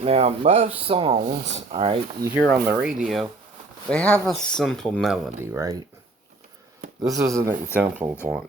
Now, most songs, alright, you hear on the radio, they have a simple melody, right? This is an example of one.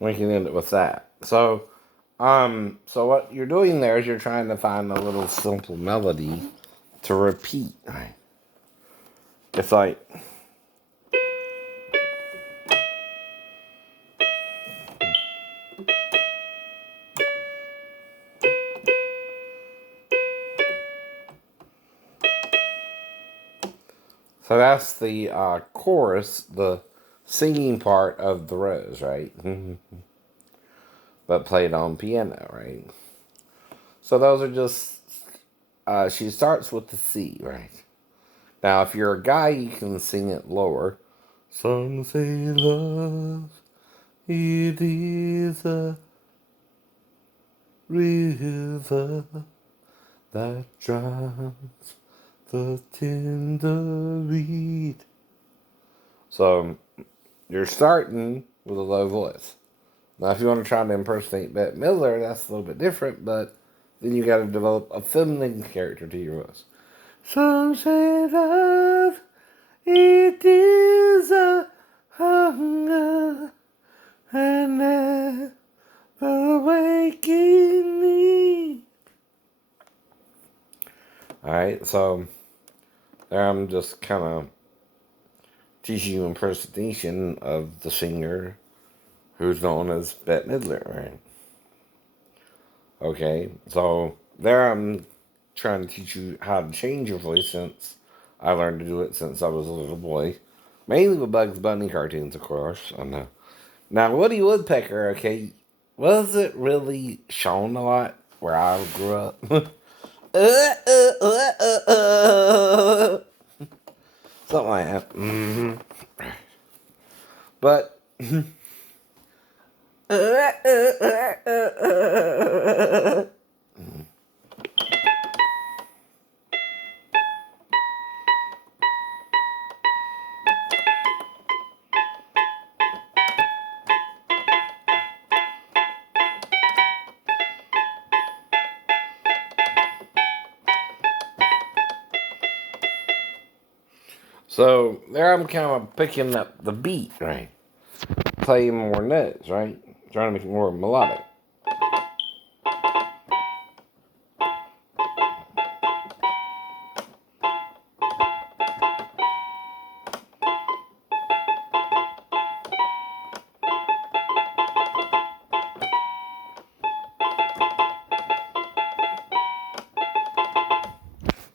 We can end it with that. So what you're doing there is you're trying to find a little simple melody to repeat. Right? It's like, so that's the chorus, the singing part of the Rose, right? But played on piano, right? So those are just, she starts with the C, right? Now, if you're a guy, you can sing it lower. Some say love, it is a river that drowns the tender reed. So you're starting with a low voice. Now, if you want to try to impersonate Bette Midler, that's a little bit different, but then you got to develop a feminine character to your voice. Some say love, it is a hunger and never waking me. Alright, so there I'm just kind of teaching you impersonation of the singer who's known as Bette Midler, right? Okay, so there I'm trying to teach you how to change your voice since I learned to do it since I was a little boy. Mainly with Bugs Bunny cartoons, of course. I know. Now, Woody Woodpecker, okay, was it really shown a lot where I grew up? Something like that. But so there I'm kind of picking up the beat, right? Playing more notes, right? Trying to make it more melodic.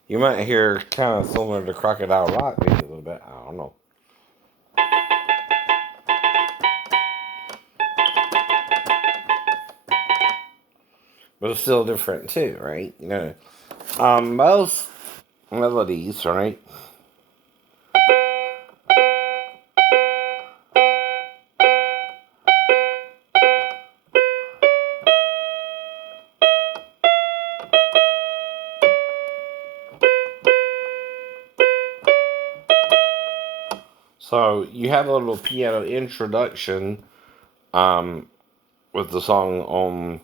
You might hear kind of similar to Crocodile Rock, maybe a little bit. I don't know. But it's still different too, right? You know, most melodies, right? So you have a little piano introduction with the song on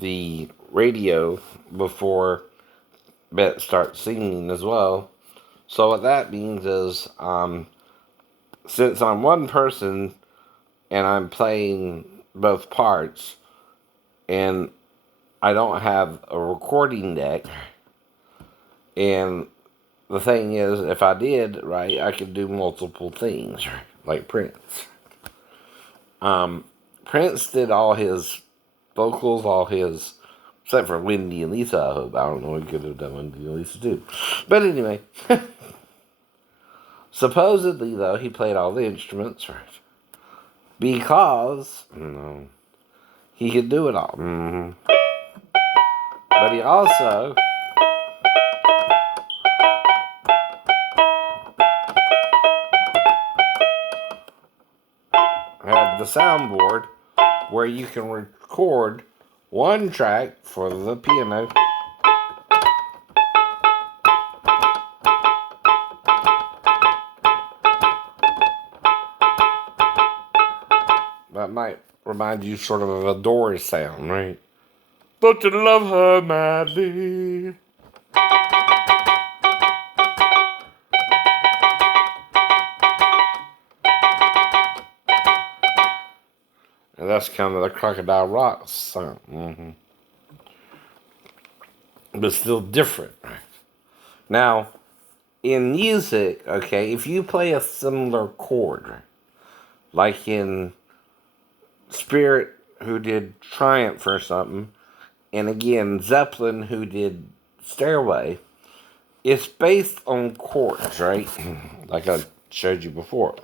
the radio before Bette starts singing as well. So what that means is, since I'm one person and I'm playing both parts, and I don't have a recording deck, and the thing is, if I did, right, I could do multiple things, like Prince. Prince did all his vocals, except for Wendy and Lisa, I hope. I don't know, he could have done Wendy and Lisa too. But anyway, supposedly, though, he played all the instruments, right? Because, he could do it all. But he also had the soundboard where you can record one track for the piano. That might remind you sort of a Doors sound, right? Don't you love her madly? And that's kind of the Crocodile Rock sound. But still different, right? Now, in music, okay, if you play a similar chord, like in Spirit, who did Triumph or something, and again, Zeppelin, who did Stairway, it's based on chords, right? Like I showed you before.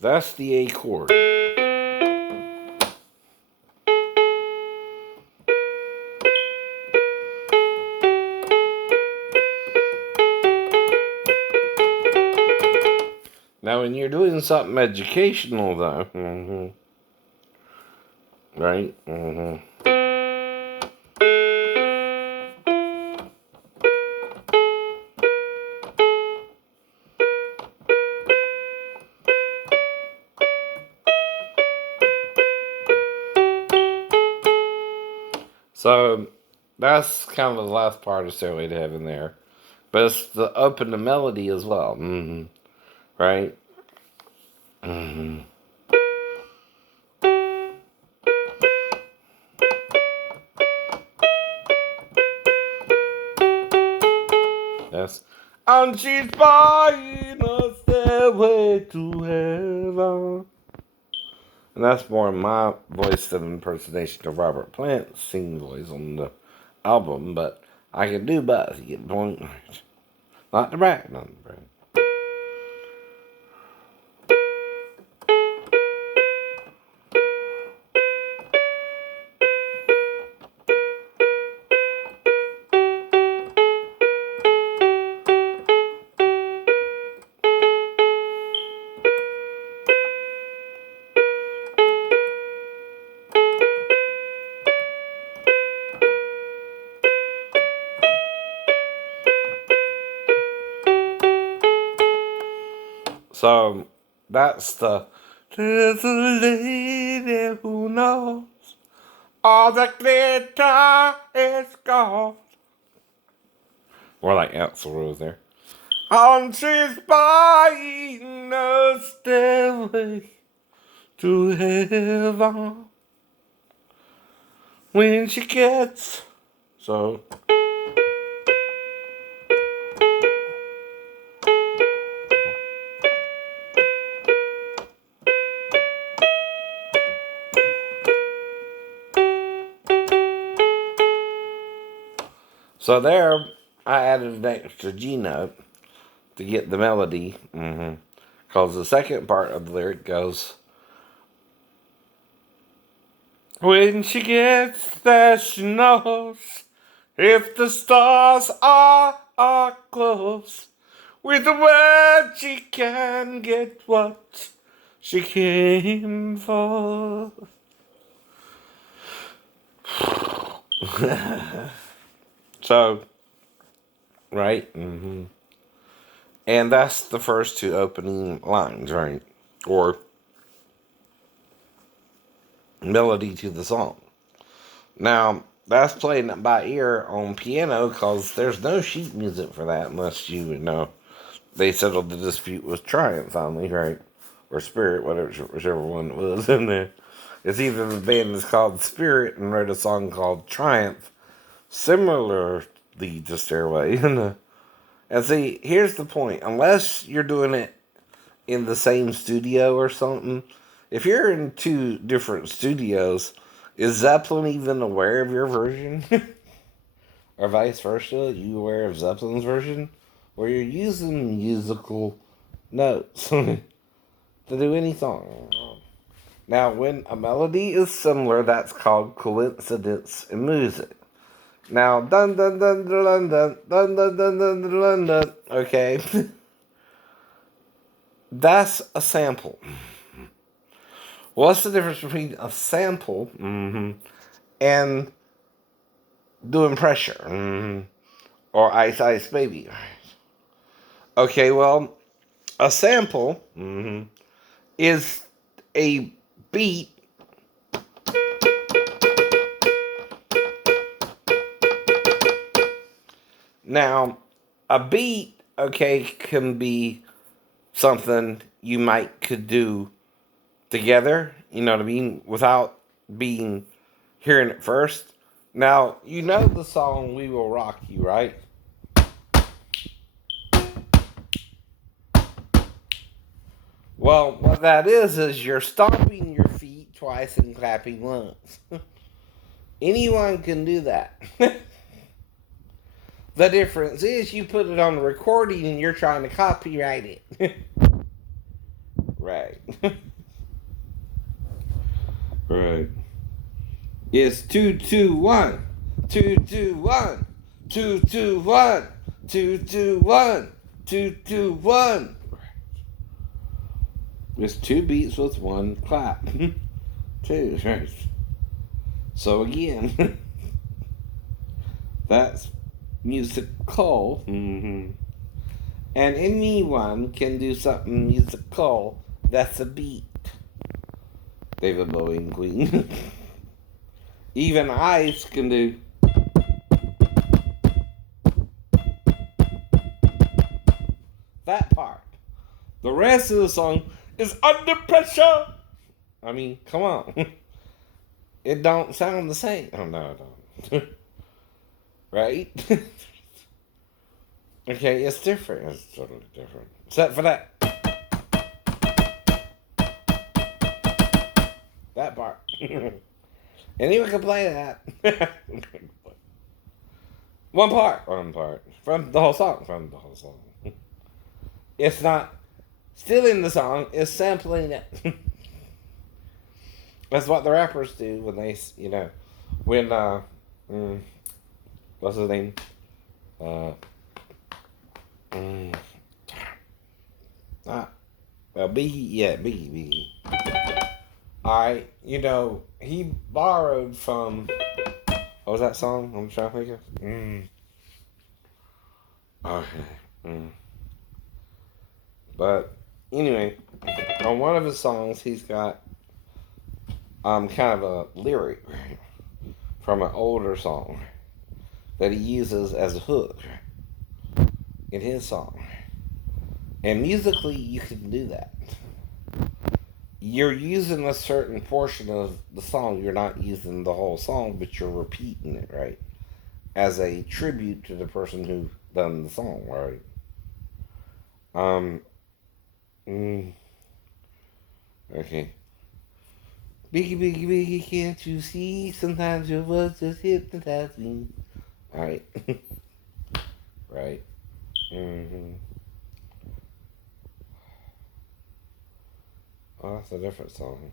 That's the A chord. Now, when you're doing something educational, though, right? So that's kind of the last part of Stairway to Heaven there. But it's the open the melody as well. Right? Yes. And she's buying a stairway to heaven. And that's more my voice than impersonation of Robert Plant's singing voice on the album, but I can do both. You get the point? Right. Not the brag, not the brag. So that's the there's a lady who knows all the glitter is gone. More like Axl Rose there. And she's buying a stairway to heaven when she gets so. So there, I added an extra G note to get the melody. Because the second part of the lyric goes, when she gets there, she knows if the stars are close. With the word, she can get what she came for. So, right? And that's the first two opening lines, right? Or melody to the song. Now, that's played by ear on piano because there's no sheet music for that unless you know they settled the dispute with Triumph finally, right? Or Spirit, whichever one it was in there. It's either the band is called Spirit and wrote a song called Triumph, similarly to Stairway. And see, here's the point. Unless you're doing it in the same studio or something, if you're in two different studios, is Zeppelin even aware of your version? Or vice versa? You aware of Zeppelin's version? Where you're using musical notes to do any song. Now, when a melody is similar, that's called coincidence in music. Now, dun dun dun dun dun dun dun dun dun dun dun. Okay, that's a sample. What's the difference between a sample and doing pressure or Ice Ice Baby? Okay, well, a sample is a beat now. A beat, okay, can be something you might could do together, you know what I mean, without being hearing it first. Now, you know the song We Will Rock You, right? Well, what that is you're stomping your feet twice and clapping once. Anyone can do that. The difference is you put it on a recording and you're trying to copyright it. Right. Right. It's 2-2-1. 2-2-1. 2-2-1. 2-2-1. 2-2-1. It's two beats with one clap. Two, right? So again, that's musical. And anyone can do something musical that's a beat. David Bowie and Queen. Even Ice can do. That part. The rest of the song is under pressure. I mean, come on. It don't sound the same. Oh, no, it don't. Right? Okay, it's different. It's totally different. Except for that. That part. Anyone can play that. One part. From the whole song. It's not stealing the song, it's sampling it. That's what the rappers do when they, when, what's his name? Biggie. Alright, he borrowed from, what was that song I'm trying to think of? Okay. But, anyway, on one of his songs, he's got kind of a lyric from an older song that he uses as a hook in his song. And musically, you can do that. You're using a certain portion of the song. You're not using the whole song, but you're repeating it, right? As a tribute to the person who done the song, right? Okay. Biggie, can't you see? Sometimes your voice just hypnotize me. Alright. Right. Oh, that's a different song.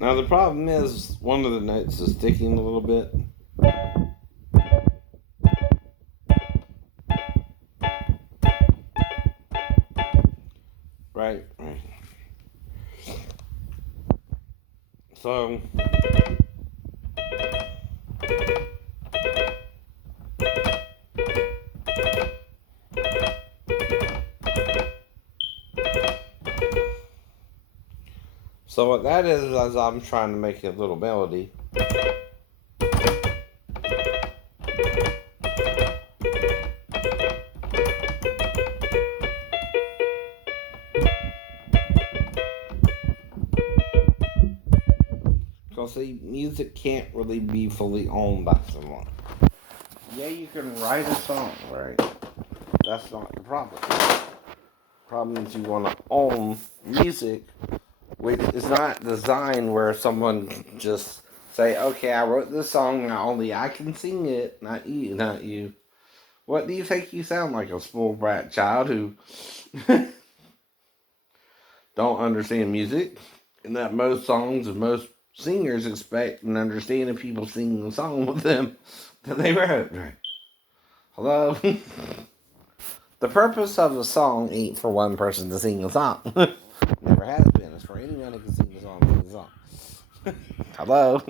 Now the problem is one of the notes is sticking a little bit. Right. So what that is I'm trying to make a little melody. Because see, music can't really be fully owned by someone. Yeah, you can write a song, right? That's not the problem. The problem is you want to own music, which is not designed where someone can just say, okay, I wrote this song, now only I can sing it, not you, not you. What do you think you sound like, a spoiled brat child who don't understand music? And that most songs and most singers expect and understand if people sing the song with them that they wrote. Right. Hello? The purpose of a song ain't for one person to sing a song. Never has been. It's for anyone who can sing the song, sing the song. Hello?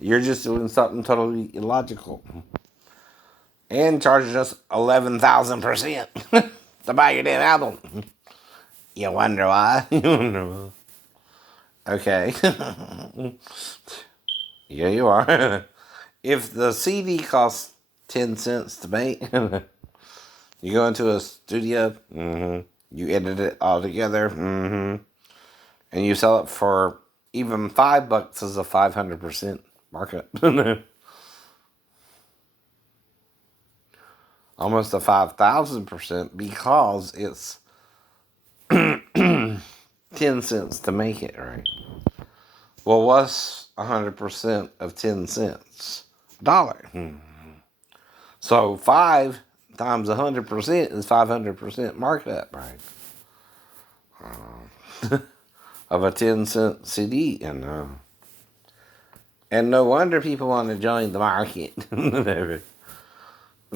You're just doing something totally illogical. And charging us 11,000% to buy your damn album. You wonder why? You wonder why. Okay. Yeah, you are. If the CD costs 10 cents to make, you go into a studio, you edit it all together, and you sell it for even $5 as a 500% markup. Almost a 5,000% because it's 10 cents to make it, right? Well, what's 100% of 10 cents? $1. So 5 times 100% is 500% markup, right? Of a 10-cent CD, and no wonder people want to join the market.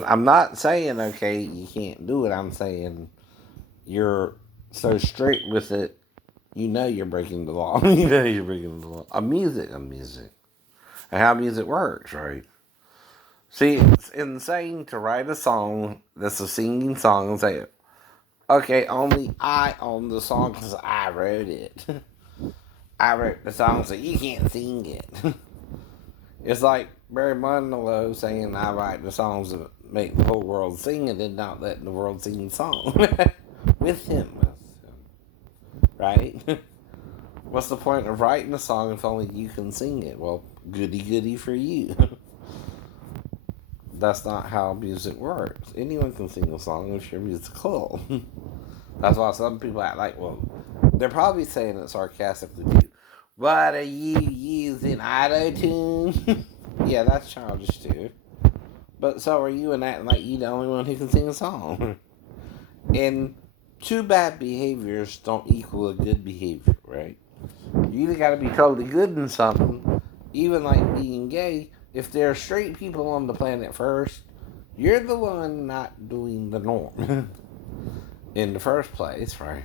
I'm not saying, okay, you can't do it. I'm saying you're so strict with it, you know you're breaking the law. You know you're breaking the law. Music. And how music works, right? See, it's insane to write a song that's a singing song and say, okay, only I own the song because I wrote it. I wrote the song so you can't sing it. It's like Barry Manilow saying, I write the songs that make the whole world sing it and not letting the world sing the song with him. Right? What's the point of writing a song if only you can sing it? Well, goody goody for you. That's not how music works. Anyone can sing a song if you're musical. That's why some people act like, well, they're probably saying it sarcastically too. What are you using, auto-tune? Yeah, that's childish too. But so are you, and acting like you're the only one who can sing a song. And two bad behaviors don't equal a good behavior, right? You either gotta be totally good in something, even like being gay. If there are straight people on the planet first, you're the one not doing the norm in the first place, right?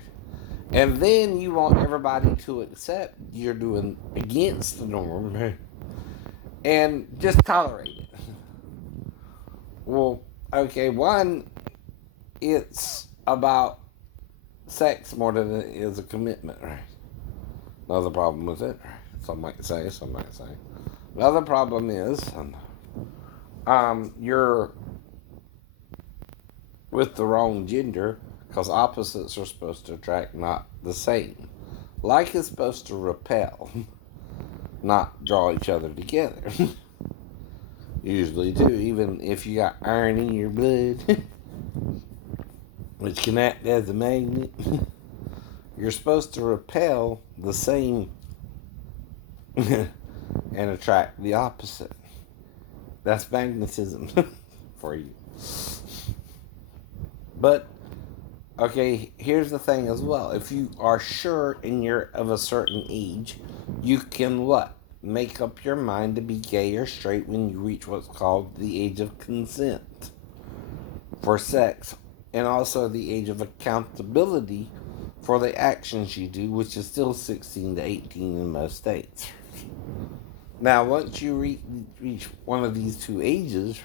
And then you want everybody to accept you're doing against the norm and just tolerate it. Well, okay, one, it's about sex more than it is a commitment, right? Another problem with it, some might say. Another problem is, you're with the wrong gender, because opposites are supposed to attract, not the same. Like is supposed to repel, not draw each other together. Usually too, even if you got iron in your blood, which can act as a magnet, you're supposed to repel the same and attract the opposite. That's magnetism for you. But Okay, here's the thing as well. If you are sure and you're of a certain age, you can what? Make up your mind to be gay or straight when you reach what's called the age of consent for sex, and also the age of accountability for the actions you do, which is still 16 to 18 in most states. Now, once you reach one of these two ages,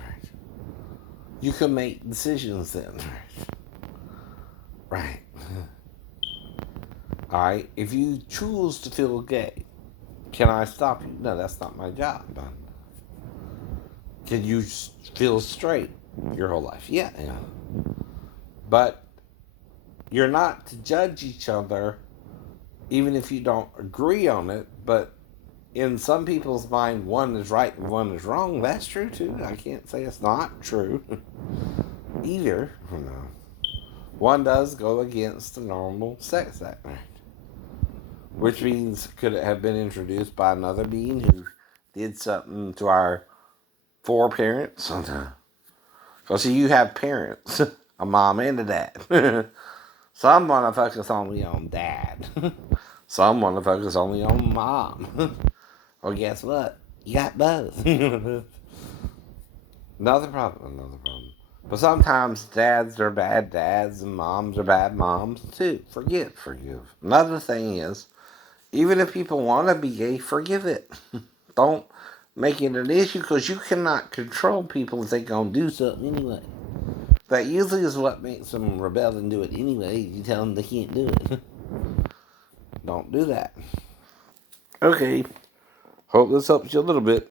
you can make decisions then. Right. All right. If you choose to feel gay, can I stop you? No, that's not my job. Can you feel straight your whole life? Yeah, yeah. But you're not to judge each other, even if you don't agree on it. But in some people's mind, one is right and one is wrong. That's true too. I can't say it's not true either. No. One does go against the normal sex act, which means could it have been introduced by another being who did something to our foreparents? Because see, you have parents, a mom and a dad. Some want to focus only on dad. Some want to focus only on mom. Well, guess what? You got both. Another problem, another problem. But sometimes dads are bad dads and moms are bad moms too. Forgive. Another thing is, even if people want to be gay, forgive it. Don't make it an issue because you cannot control people if they're going to do something anyway. That usually is what makes them rebel and do it anyway. You tell them they can't do it. Don't do that. Okay. Hope this helps you a little bit.